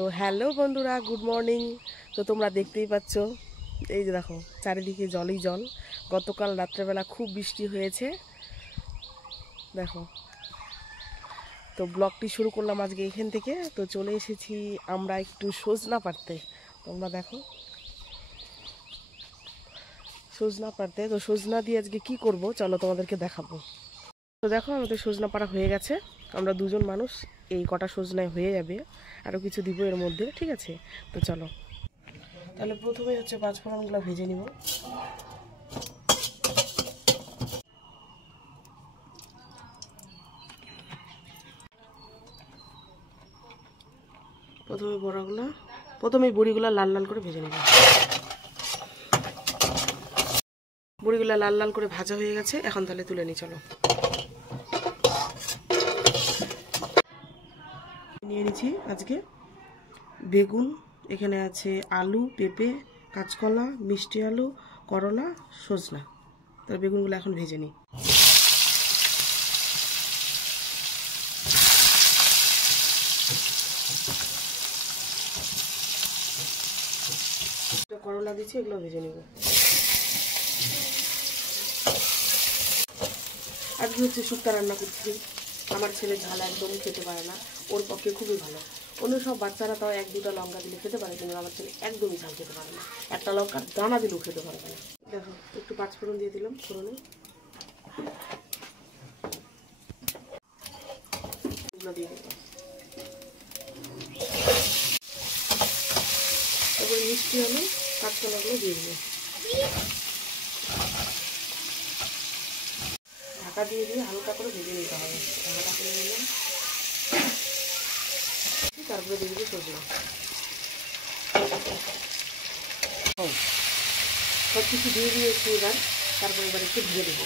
তো হ্যালো বন্ধুরা, good morning. তো তোমরা দেখতেই পাচ্ছ, এই যে দেখো চারিদিকে জলই জল। গতকাল রাত্রেবেলা খুব বৃষ্টি হয়েছে, দেখো। তো ব্লগটি শুরু করলাম আজকে এখান থেকে। তো চলে এসেছি আমরা একটু সজনা পাড়তে। তোমরা দেখো সজনা পাড়তে। তো সজনা দিয়ে আজকে কি করব চলো তোমাদেরকে দেখাবো। তো দেখো আমাদের সজনা পাড়া হয়ে গেছে। আমরা দুজন মানুষ, এই কটা সজনায় হয়ে যাবে। আরও কিছু দিব এর মধ্যে, ঠিক আছে। তো চলো তাহলে প্রথমে হচ্ছে পাঁচফোড়নগুলো ভেজে নিব। প্রথমে বড়িগুলো লাল লাল করে ভেজে নিব। বড়িগুলো লাল লাল করে ভাজা হয়ে গেছে, এখন তাহলে তুলে নিই চলো। নিয়ে নিচ্ছি আজকে বেগুন, এখানে আছে আলু, পেঁপে, কাঁচকলা, মিষ্টি আলু, করলা, সজনা। তাহলে বেগুনগুলো এখন ভেজে নিই। করলা দিচ্ছি, এগুলো ভেজে নিব। আজকে হচ্ছে শুক্তা রান্না করছি। আমার ছেলে ঝাল একদমই খেতে পারে না, ওর পক্ষে খুবই ভালো। অন্য সব বাচ্চারা তাও এক দুটা লঙ্কা দিলে খেতে পারে, কিন্তু আমার ছেলে একদমই ঝাল খেতে পারে না। একটা লঙ্কার দানা দিলেও খেতে পারবে না। দেখো একটু পাঁচফোড়ন দিয়ে দিলাম ফোড়নে। এগুলো দিয়ে দিলাম, তারপরে মিষ্টি আলু, কাঁচকলাগুলো দিয়ে দিলাম। ঢাকা দিয়ে দিয়ে হালকা করে ভেজে নিতে হবে। ঢাকাটা খুলে নিলাম, তারপরে দিয়ে দিবি সজনা। সব কিছু দিয়ে দিয়েছি এবার, তারপরে এবার একটু ভেজে দেবো।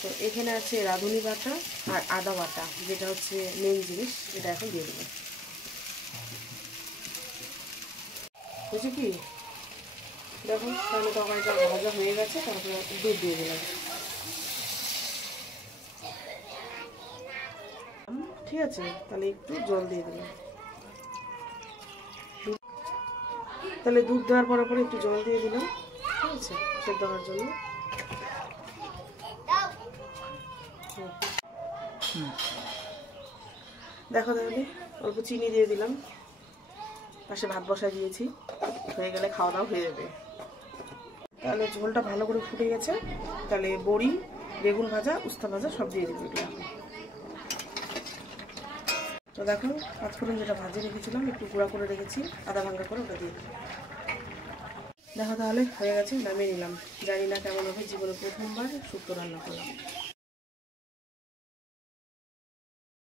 তো এখানে আছে রাঁধুনি বাটা আর আদা বাটা, যেটা হচ্ছে মেন জিনিস, এটা এখন দিয়ে দেবো। বুঝছি কি দেখো, তাহলে তরকারিটা ভাজা হয়ে গেছে। তারপরে দুধ দিয়ে দিলাম, ঠিক আছে। তাহলে একটু জল দিয়ে দিলাম। তাহলে দুধ দেওয়ার পরে একটু জল দিয়ে দিলাম, ঠিক আছে, সেদ্ধ হওয়ার জন্য। দেখো তাহলে অল্প চিনি দিয়ে দিলাম, পাশে ভাত বসায় দিয়েছি, হয়ে গেলে খাওয়া দাওয়া হয়ে যাবে। তাহলে ঝোলটা ভালো করে ফুটে গেছে, তাহলে বড়ি, বেগুন ভাজা, উস্তা ভাজা সব দিয়ে দিবি এগুলো। তো দেখো পাঁচফোড়ন যেটা ভাজে রেখেছিলাম, একটু গুঁড়া করে রেখেছি আদা ভাঙ্গা করে, ওটা দিয়ে দিই। দেখো তাহলে হয়ে গেছে, নামিয়ে নিলাম। জানি না কেমন হবে, জীবনে প্রথমবার শুক্তো রান্না করলাম।